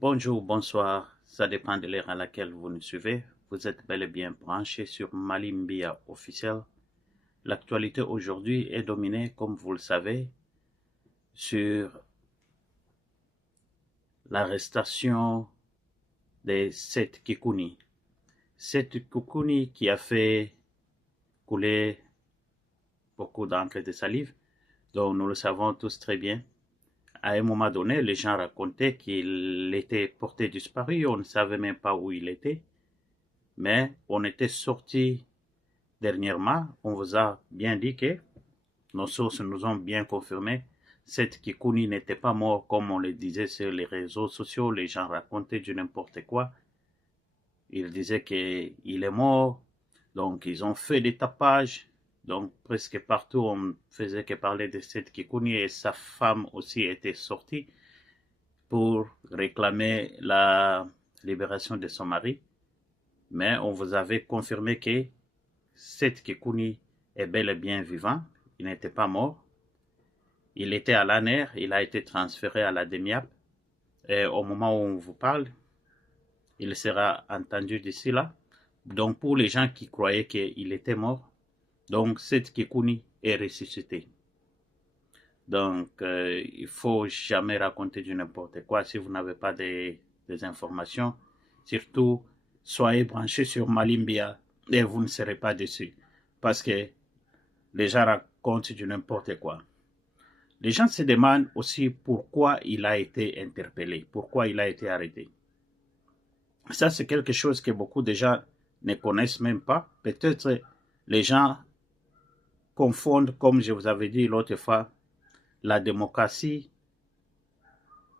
Bonjour, bonsoir, ça dépend de l'heure à laquelle vous nous suivez. Vous êtes bel et bien branchés sur Malimbia officiel. L'actualité aujourd'hui est dominée, comme vous le savez, sur l'arrestation des 7 Kikouni. 7 Kikouni qui a fait couler beaucoup d'encre de salive, dont nous le savons tous très bien. À un moment donné, les gens racontaient qu'il était porté disparu, on ne savait même pas où il était. Mais on était sorti dernièrement, on vous a bien dit que nos sources nous ont bien confirmé, cette Kikouni n'était pas mort comme on le disait sur les réseaux sociaux, les gens racontaient du n'importe quoi. Ils disaient qu'il est mort, donc ils ont fait des tapages, donc presque partout on faisait que parler de cette Kikouni et sa femme aussi était sortie pour réclamer la libération de son mari. Mais on vous avait confirmé que cette Kikouni est bel et bien vivant, il n'était pas mort. Il était à l'ANER, il a été transféré à la DEMIAP. Et au moment où on vous parle, il sera entendu d'ici là. Donc pour les gens qui croyaient qu'il était mort, donc cette Kikouni est ressuscité. Donc il ne faut jamais raconter du n'importe quoi si vous n'avez pas des informations. Surtout, soyez branchés sur Malimbia et vous ne serez pas déçus. Parce que les gens racontent du n'importe quoi. Les gens se demandent aussi pourquoi il a été interpellé, pourquoi il a été arrêté. Ça, c'est quelque chose que beaucoup de gens ne connaissent même pas. Peut-être les gens confondent, comme je vous avais dit l'autre fois, la démocratie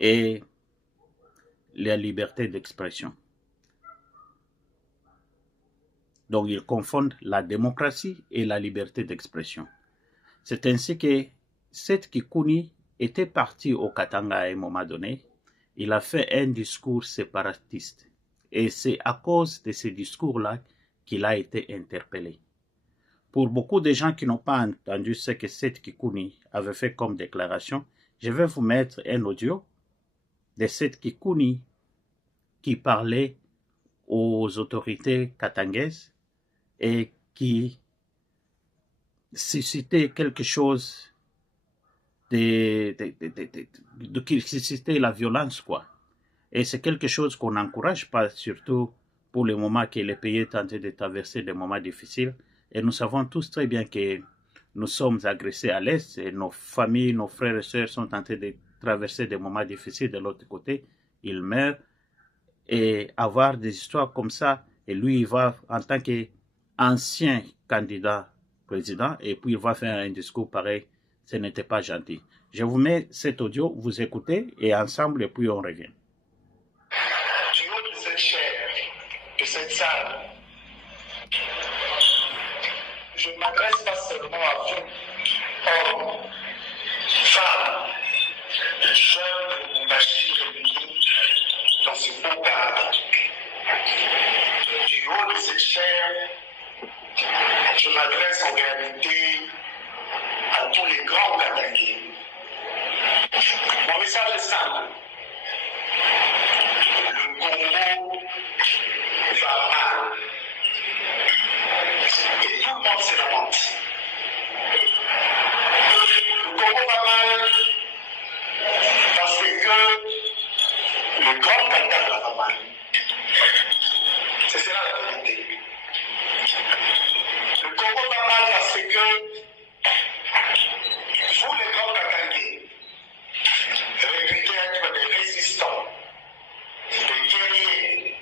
et la liberté d'expression. Donc, ils confondent la démocratie et la liberté d'expression. C'est ainsi que cette Kikouni était parti au Katanga à un moment donné. Il a fait un discours séparatiste. Et c'est à cause de ce discours-là qu'il a été interpellé. Pour beaucoup de gens qui n'ont pas entendu ce que cette Kikouni avait fait comme déclaration, je vais vous mettre un audio de cette Kikouni qui parlait aux autorités katangaises et qui suscitait quelque chose qui suscitait la violence, quoi. Et c'est quelque chose qu'on n'encourage pas, surtout pour le moment que les pays sont en train de traverser des moments difficiles. Et nous savons tous très bien que nous sommes agressés à l'Est et nos familles, nos frères et sœurs sont en train de traverser des moments difficiles de l'autre côté. Ils meurent. Et avoir des histoires comme ça, et lui, il va, en tant qu'ancien candidat président, et puis il va faire un discours pareil, ce n'était pas gentil. Je vous mets cet audio, vous écoutez, et ensemble, et puis on revient. Du haut de cette chair, de cette salle, je ne m'adresse pas seulement à vous, hommes, femmes, jeunes ou machines réunis dans ce beau cadre. Du haut de cette chair, je m'adresse en réalité à tous les grands Katangais. Mon message est simple. Le Congo va mal. Et tout le monde se lamente. Le Congo va mal parce que le grand Katanga va mal. C'est cela la vérité. Le Congo va mal parce que vous, les grands Katangais, réputez être des résistants, des guerriers,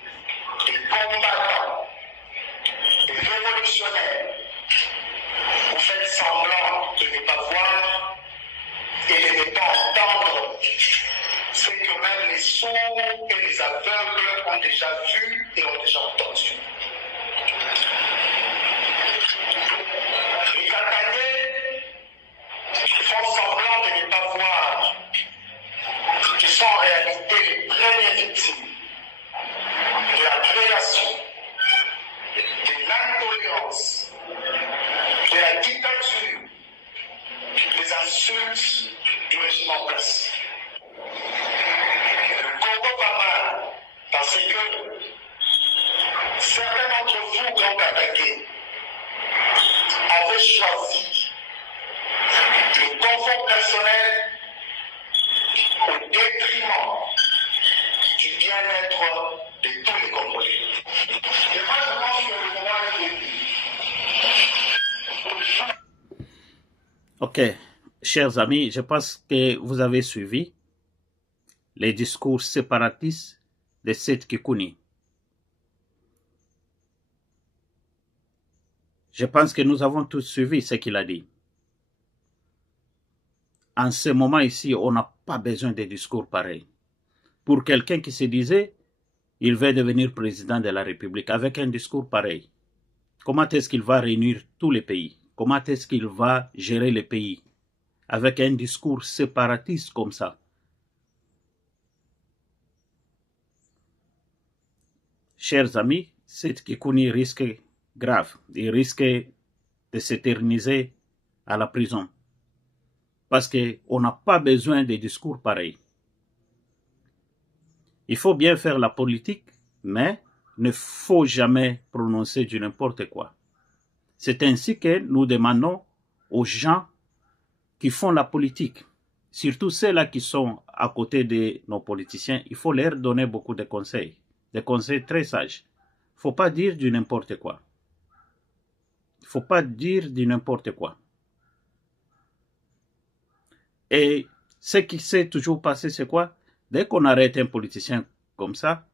des combattants, des révolutionnaires, vous faites semblant de ne pas voir et de ne pas entendre ce que même les sourds et les aveugles ont déjà vu et ont déjà entendu. Les Katangais font semblant de ne pas voir qu'ils sont en réalité les premières victimes de la création, de l'intolérance, de la dictature, des insultes du régime en place. Le Congo va mal détriment du bien-être de tous les Congolais. Et moi, je pense que le moment est venu. Ok, chers amis, je pense que vous avez suivi les discours séparatistes de Seth Kikuni. Je pense que nous avons tous suivi ce qu'il a dit. En ce moment ici, on n'a pas besoin de discours pareils. Pour quelqu'un qui se disait, il veut devenir président de la République avec un discours pareil, comment est-ce qu'il va réunir tous les pays? Comment est-ce qu'il va gérer les pays avec un discours séparatiste comme ça? Chers amis, Seth Kikuni risque grave. Il risque de s'éterniser à la prison. Parce qu'on n'a pas besoin de discours pareils. Il faut bien faire la politique, mais il ne faut jamais prononcer du n'importe quoi. C'est ainsi que nous demandons aux gens qui font la politique, surtout ceux-là qui sont à côté de nos politiciens, il faut leur donner beaucoup de conseils très sages. Il ne faut pas dire du n'importe quoi. Il ne faut pas dire du n'importe quoi. Et ce qui s'est toujours passé, c'est quoi? Dès qu'on arrête un politicien comme ça,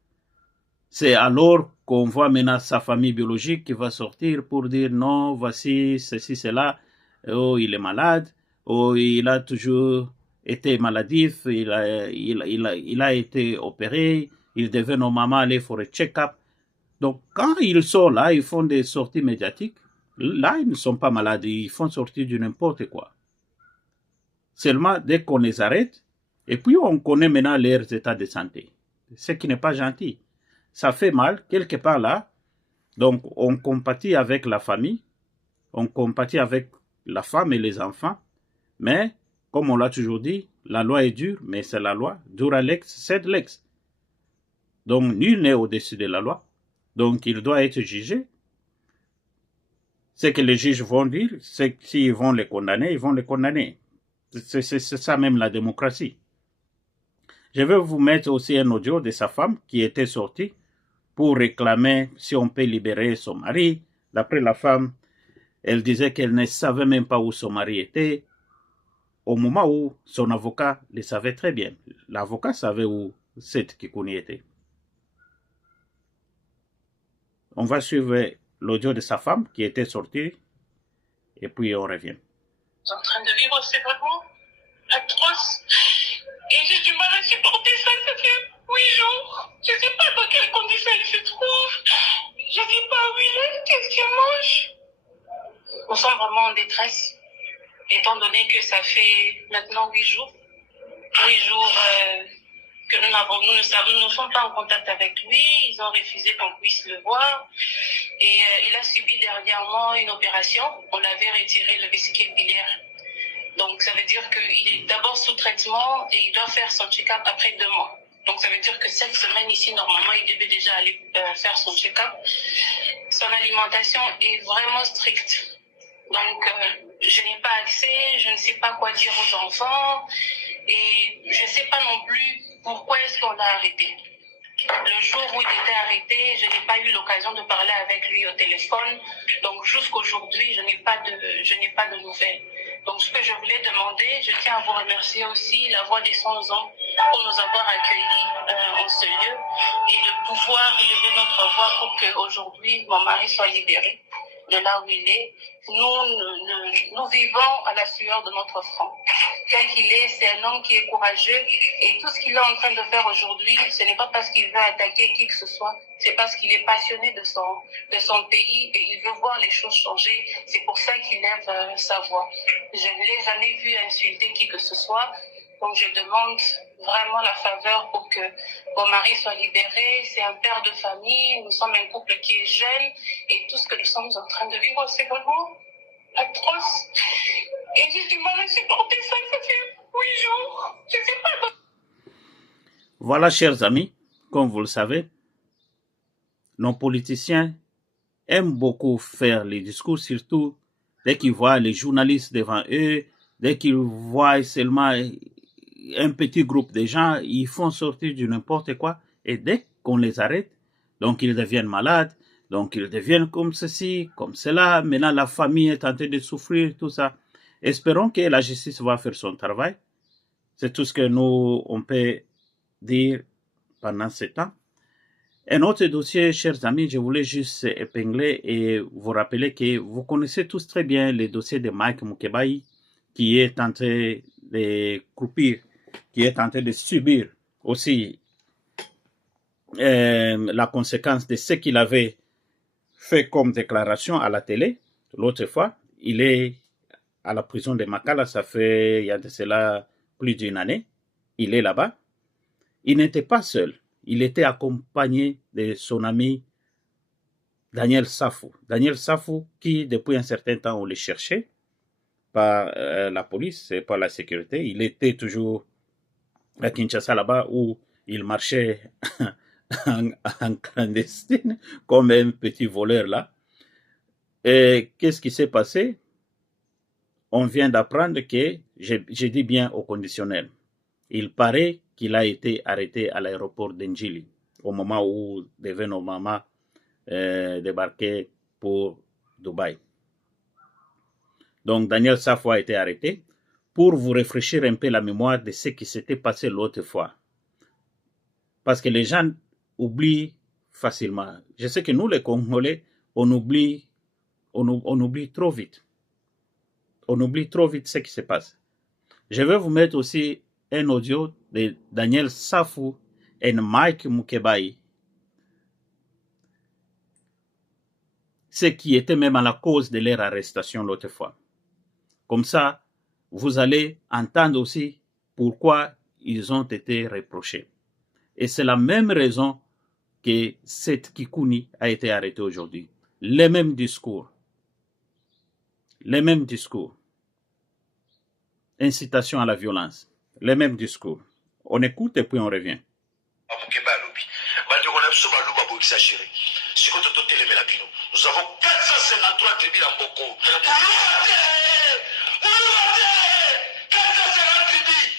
c'est alors qu'on voit maintenant sa famille biologique qui va sortir pour dire non, voici ceci, cela, oh, il est malade, oh, il a toujours été maladif, il a été opéré, il devait normalement aller pour un check-up. Donc, quand ils sont là, ils font des sorties médiatiques, là, ils ne sont pas malades, ils font sortir du n'importe quoi. Seulement, dès qu'on les arrête, et puis on connaît maintenant leurs états de santé, ce qui n'est pas gentil. Ça fait mal, quelque part là. Donc, on compatit avec la famille, on compatit avec la femme et les enfants, mais, comme on l'a toujours dit, la loi est dure, mais c'est la loi. Dura lex, sed lex. Donc, nul n'est au-dessus de la loi. Donc, il doit être jugé. Ce que les juges vont dire, c'est que s'ils vont les condamner, ils vont les condamner. C'est ça même la démocratie. Je vais vous mettre aussi un audio de sa femme qui était sortie pour réclamer si on peut libérer son mari. D'après la femme, elle disait qu'elle ne savait même pas où son mari était, au moment où son avocat le savait très bien. L'avocat savait où Seth Kikuni était. On va suivre l'audio de sa femme qui était sortie et puis on revient. En train de vivre, c'est vraiment atroce. Et j'ai du mal à supporter ça, ça fait 8 jours. Je ne sais pas dans quelles conditions il se trouve. Je ne sais pas où il est, qu'est-ce qu'il mange. On sent vraiment en détresse, étant donné que ça fait maintenant 8 jours. 8 jours que nous ne sommes pas en contact avec lui. Ils ont refusé qu'on puisse le voir. Et il a subi dernièrement une opération. On avait retiré le vésicule biliaire. Donc, ça veut dire qu'il est d'abord sous traitement et il doit faire son check-up après 2 mois. Donc, ça veut dire que cette semaine ici, normalement, il devait déjà aller faire son check-up. Son alimentation est vraiment stricte. Donc, je n'ai pas accès, je ne sais pas quoi dire aux enfants et je ne sais pas non plus pourquoi est-ce qu'on l'a arrêté. Le jour où il était arrêté, je n'ai pas eu l'occasion de parler avec lui au téléphone. Donc, jusqu'aujourd'hui, je n'ai pas de nouvelles. Donc, ce que je voulais demander, je tiens à vous remercier aussi, la Voix des 100 ans, pour nous avoir accueillis en ce lieu et de pouvoir lever notre voix pour qu'aujourd'hui, mon mari soit libéré de là où il est. Nous vivons à la sueur de notre front. Tel qu'il est, c'est un homme qui est courageux et tout ce qu'il est en train de faire aujourd'hui, ce n'est pas parce qu'il veut attaquer qui que ce soit, c'est parce qu'il est passionné de son pays et il veut voir les choses changer. C'est pour ça qu'il lève sa voix. Je ne l'ai jamais vu insulter qui que ce soit. Donc je demande vraiment la faveur pour que mon mari soit libéré. C'est un père de famille, nous sommes un couple qui est jeune et tout ce que nous sommes en train de vivre, c'est vraiment atroce. Et j'ai du mal à supporter ça, ça fait 8 jours. Je ne sais pas. Voilà, chers amis, comme vous le savez, nos politiciens aiment beaucoup faire les discours, surtout dès qu'ils voient les journalistes devant eux, dès qu'ils voient seulement un petit groupe de gens, ils font sortir du n'importe quoi, et dès qu'on les arrête, donc ils deviennent malades, donc ils deviennent comme ceci, comme cela, maintenant la famille est en train de souffrir, tout ça. Espérons que la justice va faire son travail. C'est tout ce que nous, on peut dire pendant ce temps. Un autre dossier, chers amis, je voulais juste épingler et vous rappeler que vous connaissez tous très bien le dossier de Mike Mukebai, qui est en train de croupir, qui est en train de subir aussi la conséquence de ce qu'il avait fait comme déclaration à la télé l'autre fois. Il est à la prison de Makala, ça fait, il y a de cela plus d'une année. Il est là-bas. Il n'était pas seul. Il était accompagné de son ami Daniel Safou. Daniel Safou, qui depuis un certain temps, on le cherchait par la police et par la sécurité. Il était toujours à Kinshasa là-bas où il marchait en clandestine comme un petit voleur là. Et qu'est-ce qui s'est passé? On vient d'apprendre que, je dis bien au conditionnel, il paraît qu'il a été arrêté à l'aéroport d'Njili au moment où devait normalement débarquer pour Dubaï. Donc Daniel Safou a été arrêté pour vous rafraîchir un peu la mémoire de ce qui s'était passé l'autre fois. Parce que les gens oublient facilement. Je sais que nous, les Congolais, on oublie trop vite. On oublie trop vite ce qui se passe. Je vais vous mettre aussi un audio de Daniel Safou et Mike Mukebai, ce qui était même à la cause de leur arrestation l'autre fois. Comme ça, vous allez entendre aussi pourquoi ils ont été reprochés. Et c'est la même raison que Seth Kikuni a été arrêté aujourd'hui. Les mêmes discours. Les mêmes discours. Incitation à la violence. Les mêmes discours. On écoute et puis on revient. Nous avons 453 tribus en Boko. 450 tribus.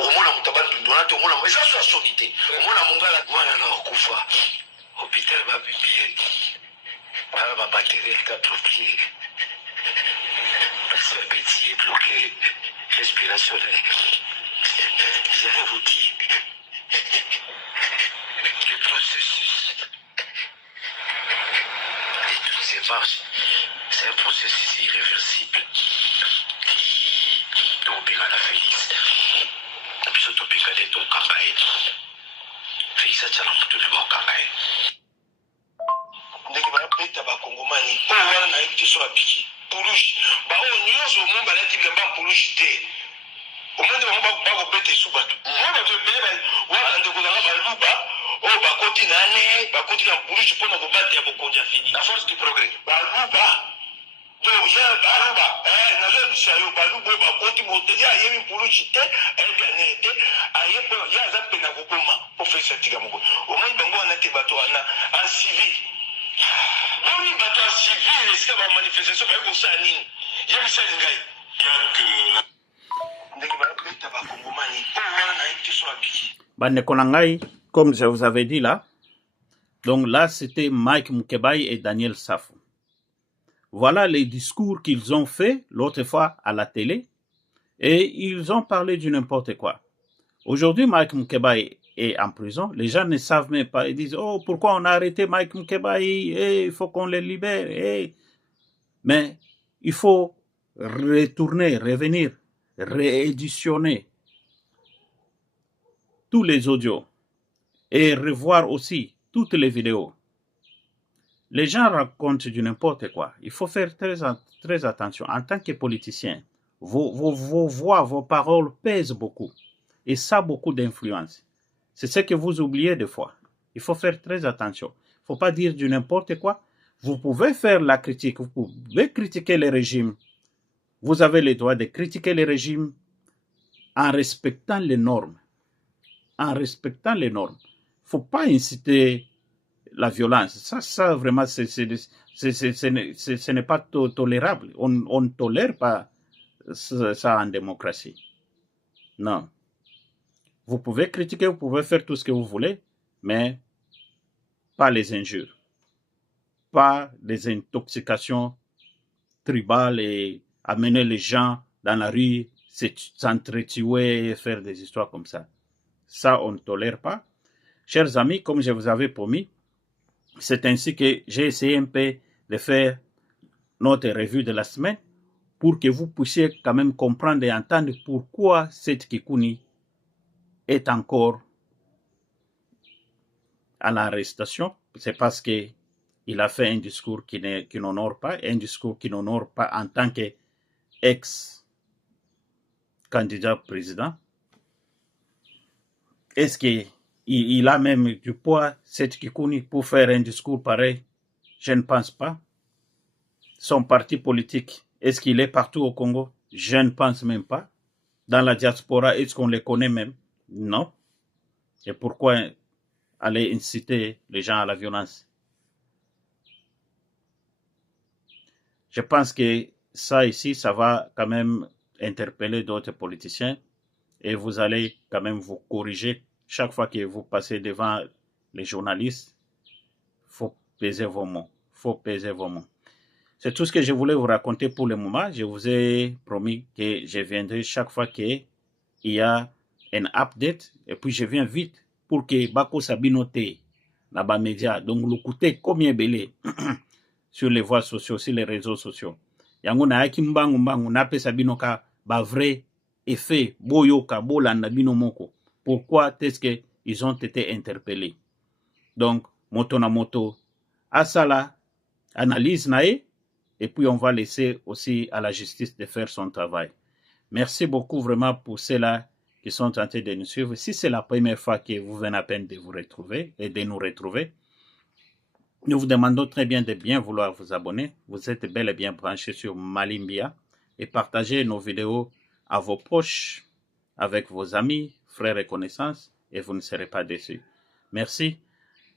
omona mutabani ndona te omona eza so sonité omona mongala mwana na okufa hôpital ba bibi ba batterie atrophiée sa petit est bloqué respirationnel. Je vais vous dire le processus et toutes ces marches, c'est un processus irréversible qui tombe à la Félix. ndenge bapeta bakongomani oyo wana nayebi te so babiki pulushi baoyo nyonso omo balati bilamba mpulushi te omonde bango bakobeta esu bato mo bato ebele wana ndeko nanga baluba oyo bakoti nane bakoti na mpulushi mpona kobata ya bokonzi ya fini la force du progrès baluba donc ya baluba nazobisa yo baluba oyo bakoti moteli ayebi mpulushi te ayebi anene te ayebi ya aza pena kokoma po fesa tika moko omoni bango wana te bato wana en civil boni bato en civil esika bamanifestation baye kosala nini yebisali ngai ndenge babeta bakongomani oyo wana nayebi te so babiki bandeko na ngai, comme je vous avais dit là, donc là c'était Mike Mukebai et Daniel Safou. Voilà les discours qu'ils ont fait l'autre fois à la télé et ils ont parlé du n'importe quoi. Aujourd'hui, Mike Mukebai est en prison. Les gens ne savent même pas. Ils disent, oh, pourquoi on a arrêté Mike Mukebai? Il faut qu'on le libère. Mais il faut retourner, revenir, rééditionner tous les audios et revoir aussi toutes les vidéos. Les gens racontent du n'importe quoi. Il faut faire très attention. En tant que politicien, vos voix, vos paroles pèsent beaucoup. Et ça a beaucoup d'influence. C'est ce que vous oubliez des fois. Il faut faire très attention. Il ne faut pas dire du n'importe quoi. Vous pouvez faire la critique. Vous pouvez critiquer les régimes. Vous avez le droit de critiquer les régimes en respectant les normes. En respectant les normes. faut pas inciter la violence. Ça vraiment, ce n'est pas tolérable. On ne tolère pas ça en démocratie. Non. Vous pouvez critiquer, vous pouvez faire tout ce que vous voulez, mais pas les injures, pas les intoxications tribales et amener les gens dans la rue, s'entretuer et faire des histoires comme ça. Ça, on ne tolère pas. Chers amis, comme je vous avais promis, c'est ainsi que j'ai essayé un peu de faire notre revue de la semaine pour que vous puissiez quand même comprendre et entendre pourquoi Seth Kikuni est encore à l'arrestation. C'est parce qu'il a fait un discours qui n'honore pas, un discours qui n'honore pas en tant qu'ex-candidat président. Est-ce qu'il a même du poids, Seth Kikuni, pour faire un discours pareil? Je ne pense pas. Son parti politique, est-ce qu'il est partout au Congo? Je ne pense même pas. Dans la diaspora, est-ce qu'on les connaît même? Non. Et pourquoi aller inciter les gens à la violence? Je pense que ça ici, ça va quand même interpeller d'autres politiciens et vous allez quand même vous corriger chaque fois que vous passez devant les journalistes. Faut peser vos mots. Faut peser vos mots. C'est tout ce que je voulais vous raconter pour le moment. Je vous ai promis que je viendrai chaque fois qu'il y a un update. Et puis je viens vite pour que Bako Sabinote, là-bas média, donc le côté combien belé sur les voies sociaux, sur les réseaux sociaux. Yango na yaki mbangu na pe Sabinoka ba vrai effet boyoka bolanda bino moko. Pourquoi est-ce qu'ils ont été interpellés? Donc moto na moto asala analyse nae. Et puis, on va laisser aussi à la justice de faire son travail. Merci beaucoup vraiment pour ceux-là qui sont tentés de nous suivre. Si c'est la première fois que vous venez à peine de vous retrouver et de nous retrouver, nous vous demandons très bien de bien vouloir vous abonner. Vous êtes bel et bien branchés sur Malimbia et partagez nos vidéos à vos proches, avec vos amis, frères et connaissances, et vous ne serez pas déçus. Merci.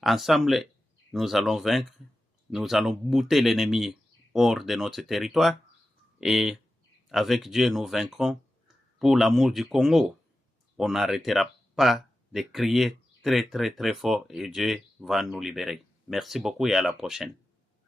Ensemble, nous allons vaincre. Nous allons bouter l'ennemi hors de notre territoire et avec Dieu nous vaincrons. Pour l'amour du Congo, on n'arrêtera pas de crier très très très fort et Dieu va nous libérer. Merci beaucoup et à la prochaine.